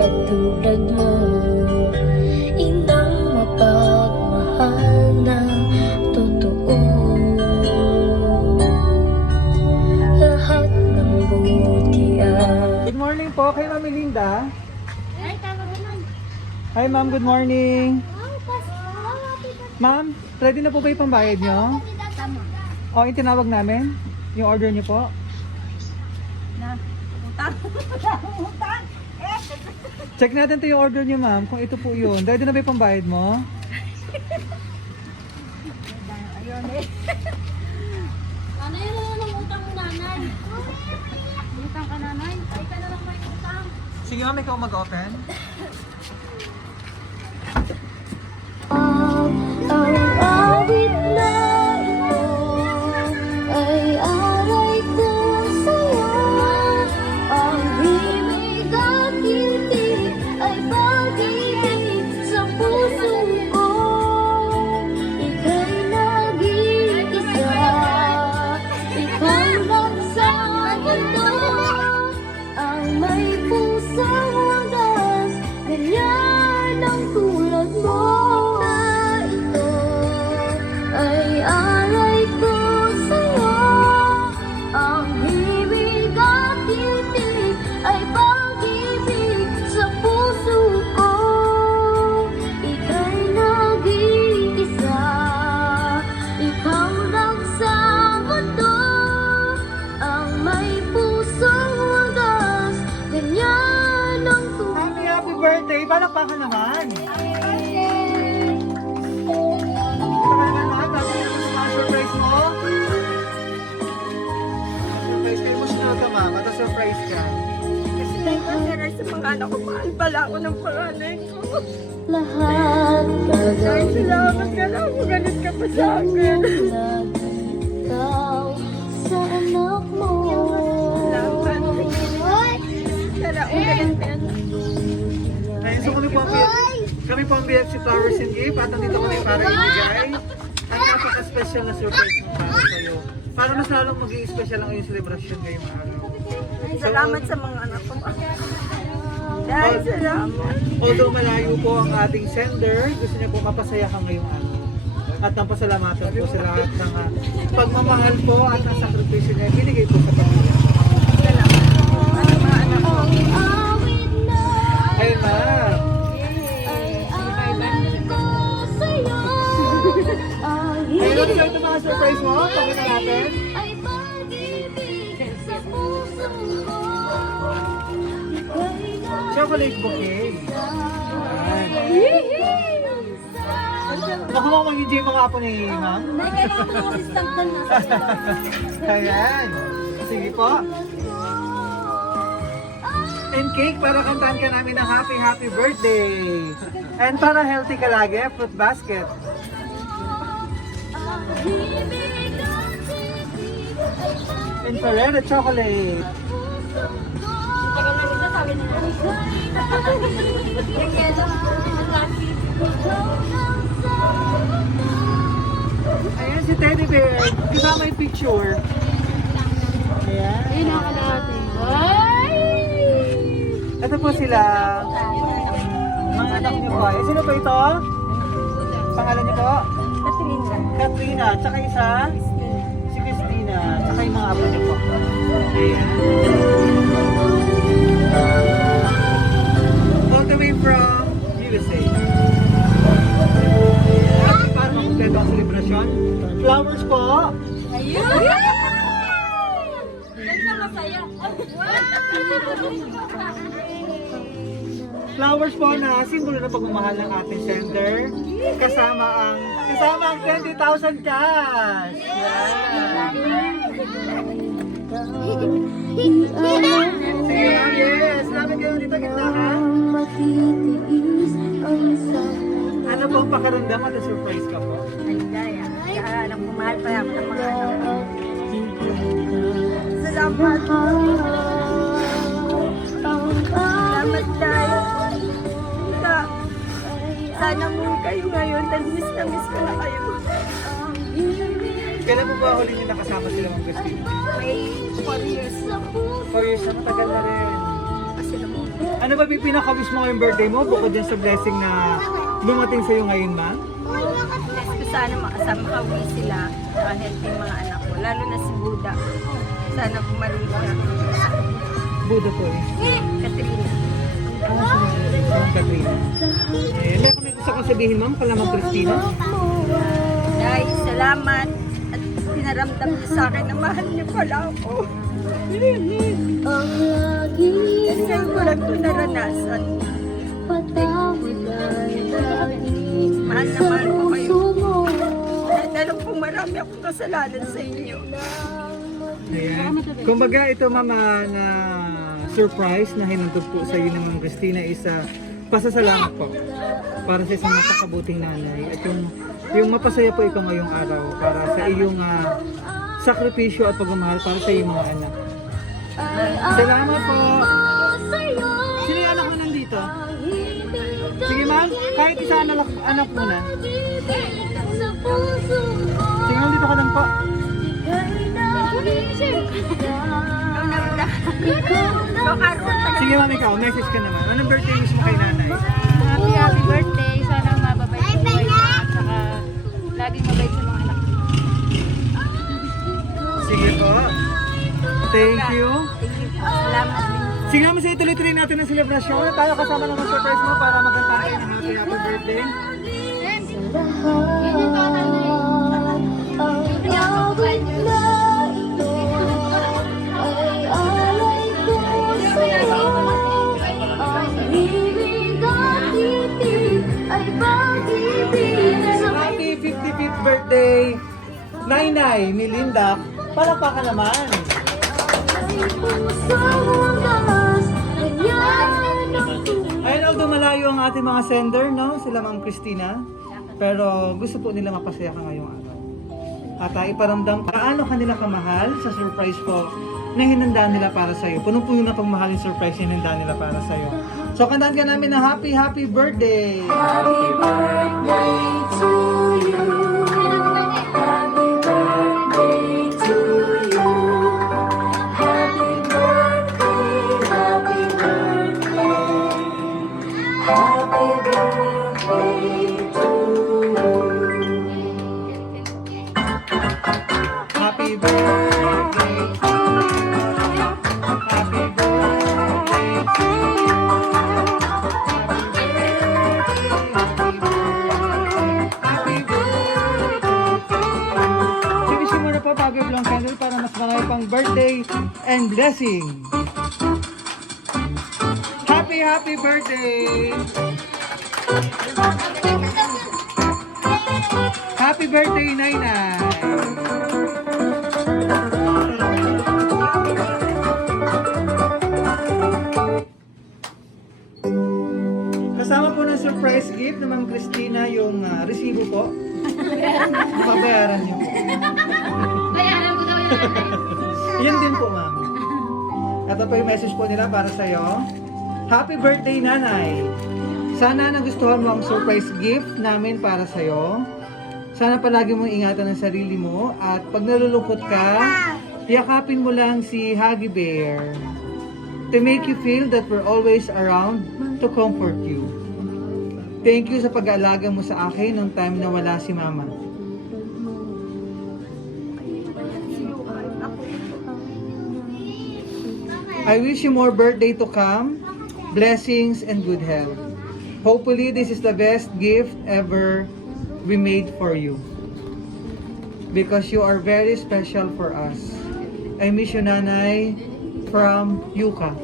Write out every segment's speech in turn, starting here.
katulad mo Inang mapagmahal ng totoo Lahat ng buti Good morning po kay Ma'am Linda. Ay, tama ba nun? Hi ma'am, good morning. Ma'am, ready na po ba yung pambayad nyo? Tama. O, yung tinawag namin? Yung order nyo po? Na. Utang. Utang. Check natin to yung order nyo ma'am, kung ito po yun. Ready na ba yung pambayad mo? Ayun eh. Nanay, ano ng utang mo, nanay? Utang ka, nanay? Ay, ka na lang may utang. Sige ma'am, ikaw mag-open. Ang awit mo. Surprise kayo mo siya ka ma'am, at surprise ka. Kasi nagkakaroon sa mga anak ko, mahal pala ako ng panganay ko. Lahat Ay, salamat ka lang. Magalit ka pa sa akin. Ikaw sa anak mo Salamat. Kala ko galit ka na. Ayun, so kami po ang kami po ang BFC Flowers and Gift at nandito kami para ibigay napaka-special na surprise mo para sa'yo. Para mas lalong maging special ang iyong celebration ngayong araw. Ay, salamat sa mga anak ko. Ay, salamat. Although malayo po ang ating sender, gusto niya po mapasaya ka ngayong araw. At ang pasalamatan po sa lahat ng ah, pagmamahal po at ang sakripisyo niya binigay po sa Panginoon. Surprise mo. Pagkita natin. ay pag-ibig sa puso ko Chocolate bouquet. Baka mo mag-enjoy yung mga apo ni ma'am. Ay, kailangan ko ng assistant na nasa Ayan. Sige po. And cake para kantahan ka namin ng happy, happy birthday. And para healthy ka lagi, fruit basket. Ferrero chocolate. Tagal na nito, sabi nila. Yung. Ayan si Teddy Bear. Kasama yung picture. Ayan. Ayun! Ito po sila. Mga anak niyo po. Sino po ito? Pangalan niyo po? Katrina. Katrina. Tsaka isa? Si Christina. Tsaka yung mga apo niyo po. All the way from USA. Ayan. Para makumpleto ang celebration. Flowers po. Ayun! Siya masaya. Flowers po na simbolo ng pagmamahal ng ating sender. kasama ang kasama ang 20,000 cash. Yan. Ma'am, yes. Lapit kayo dito gitna ha. Ang Ano po ang pakiramdam at surprise ka po? Aligaya. Kaya alam ko mahal pa ako ng mga Salamat sana mo kayo ngayon. Dahil miss na miss ko na kayo. Kailan po ba huli niyo nakasama sila Ma'am Christine? May 4 years. Four years na matagal na rin. Kasi naman. Ano ba yung pinaka-wish mo ngayong birthday mo? Bukod dyan sa blessing na dumating sa'yo ngayon, ma? Bless ko sana makasama ka sila. Saka healthy yung mga anak ko. Lalo na si Buda. Sana bumalik na. Budo po eh. Katrina. Ah. Ma'am Katrina. Eh, gusto kong sabihin, ma'am, kala Ma'am Christina. Dahil salamat at pinaramdam niyo sa akin na mahal niyo pala ako. Kasi ngayon ko lang ito naranasan. Mahal na mahal ko kayo. Kahit alam kong marami akong kasalanan sa inyo. Ayan. Kumbaga ito mama na surprise na hinantod po sa iyo ng Christina is ah, pasasalamat po para sa isang napakabuting nanay at yung yung mapasaya po ikaw ngayong araw para sa iyong ah, sakripisyo at pagmamahal para sa iyong mga anak. Salamat po. Sino yung anak mo nandito? Sige ma'am, kahit isa anak, anak ko Sige ma'am, dito ka lang po. Ikaw na Sige ma'am, ikaw, message ka naman. Anong birthday wish mo kay nanay? Happy, happy birthday. Sana mababait po kayo. At saka laging mabait sa mga anak. Sige po. Thank you. Thank you po. Salamat. Sige naman sa ituloy-tuloy natin ang selebrasyon. Tayo kasama naman sa surprise mo para maganda tayo ng Nainay Melinda. Palakpakan naman. Ayun, although malayo ang ating mga sender, no? Sila Ma'am Christina. Pero gusto po nila mapasaya ka ngayong araw. At uh, iparamdam paano kanila kamahal sa surprise po na hinanda nila para sa'yo. Punong-puno na pagmahal yung surprise na hinanda nila para sa'yo. So, kantaan ka namin ng happy, happy birthday! Happy birthday to you. Blessing. Happy, happy birthday! Happy birthday, Nainay! Kasama po ng surprise gift ng Ma'am Christina yung ah, resibo po. Babayaran niyo. Bayaran mo daw Yan din po, ma'am. Ito po yung message po nila para sa'yo. Happy birthday, nanay! Sana nagustuhan mo ang surprise gift namin para sa'yo. Sana palagi mong ingatan ang sarili mo at pag nalulungkot ka, yakapin mo lang si Huggy Bear to make you feel that we're always around to comfort you. Thank you sa pag-aalaga mo sa akin nung time na wala si Mama. I wish you more birthday to come, blessings and good health. Hopefully, this is the best gift ever we made for you. Because you are very special for us. I miss you, Nanay, from Yuka.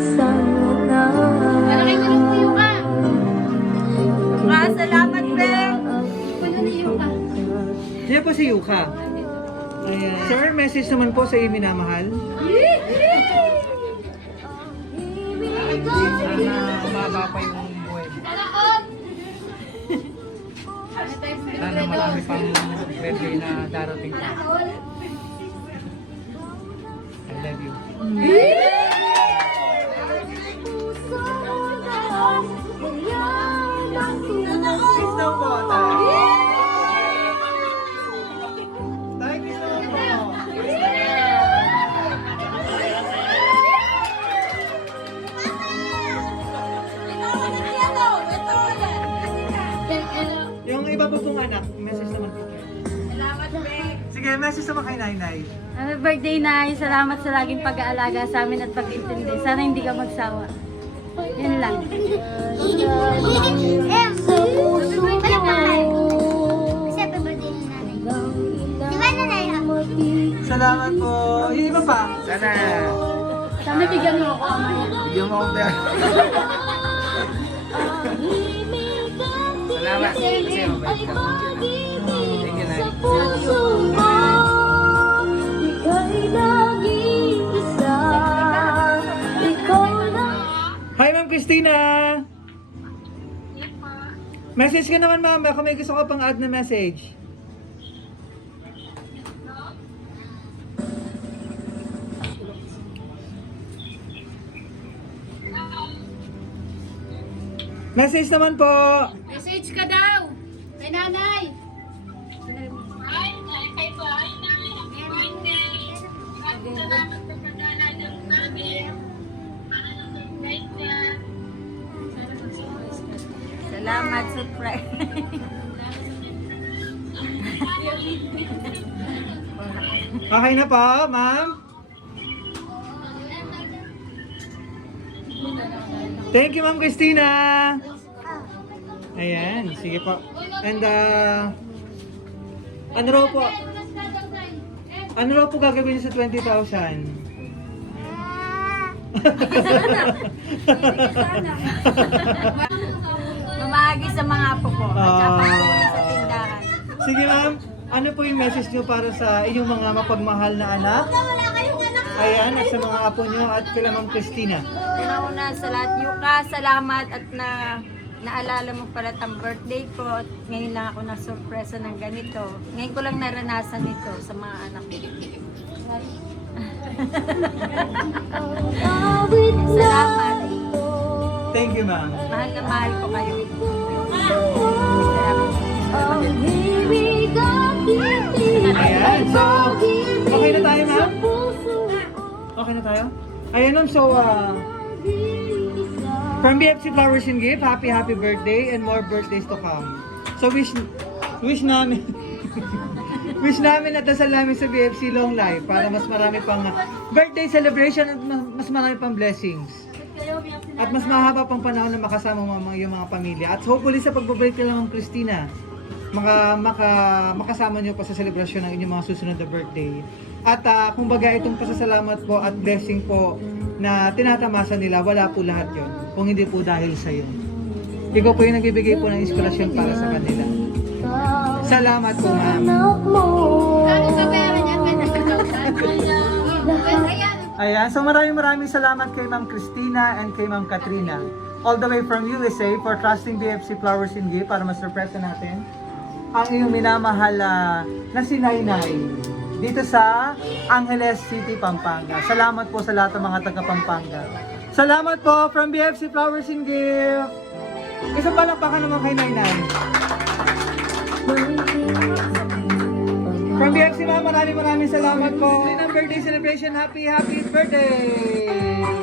Isang si Yuka. Ayan. Sir, message naman po sa iyo minamahal. Sana mababa pa yung buhay! Sana marami pang birthday na darating pa. I love you. Birthday, Nay. Salamat sa laging pag-aalaga sa amin at pag-intindi. Sana hindi ka magsawa. Yan lang. Puso ko Salamat po. Yung iba pa. Sana. Sana bigyan mo ako mamaya. Bigyan mo akong pera. Salamat. Mabait ka. Thank you, Christina! Message ka naman, ma'am. Baka may gusto ka pang add na message. Message naman po. Message ka daw. Okay na po, ma'am? Thank you, Ma'am Christina. Ayan, sige po. And, uh, ano raw po? Ano raw po gagawin niyo sa 20,000? Mamagi sa mga apo ko. At saka Ah. sa tindahan. Sige, ma'am. Ano po yung message niyo para sa inyong mga mapagmahal na anak? Ayan, at sa mga apo niyo at kila Ma'am Christina. Una-una sa lahat, Yuka, salamat at na naalala mo pala ang birthday ko at ngayon lang ako na-surpresa ng ganito. Ngayon ko lang naranasan ito sa mga anak ko. Salamat. Thank you, ma'am. Mahal na mahal ko kayo. Salamat. Okay na tayo, ma'am? Okay na tayo? Ayan, ma'am. So, uh, from BFC Flowers and Gift, happy, happy birthday and more birthdays to come. So, wish, wish namin, wish namin at dasal namin sa BFC long life para mas marami pang uh, birthday celebration at mas, marami pang blessings. At mas mahaba pang panahon na makasama mga, yung mga pamilya. At hopefully sa pagbabalik ka lang ng Christina, maka, maka, makasama niyo pa sa selebrasyon ng inyong mga susunod na birthday. At uh, kumbaga itong pasasalamat po at blessing po na tinatamasa nila, wala po lahat yon kung hindi po dahil sa iyo. Ikaw po yung nagbibigay po ng inspirasyon para sa kanila. Salamat po, ma'am. anak mo sa pera niya? 20,000? Ayan. So maraming maraming salamat kay Ma'am Christina and kay Ma'am Katrina. All the way from USA for trusting BFC Flowers in Gift para ma-surprise natin ang iyong minamahal ah, na si Nainay dito sa Angeles City, Pampanga. Salamat po sa lahat ng mga taga Pampanga. Salamat po from BFC Flowers in Gift. Isang palakpakan naman kay Nainay. From BFC mga maraming maraming salamat po. Birthday celebration, happy happy birthday!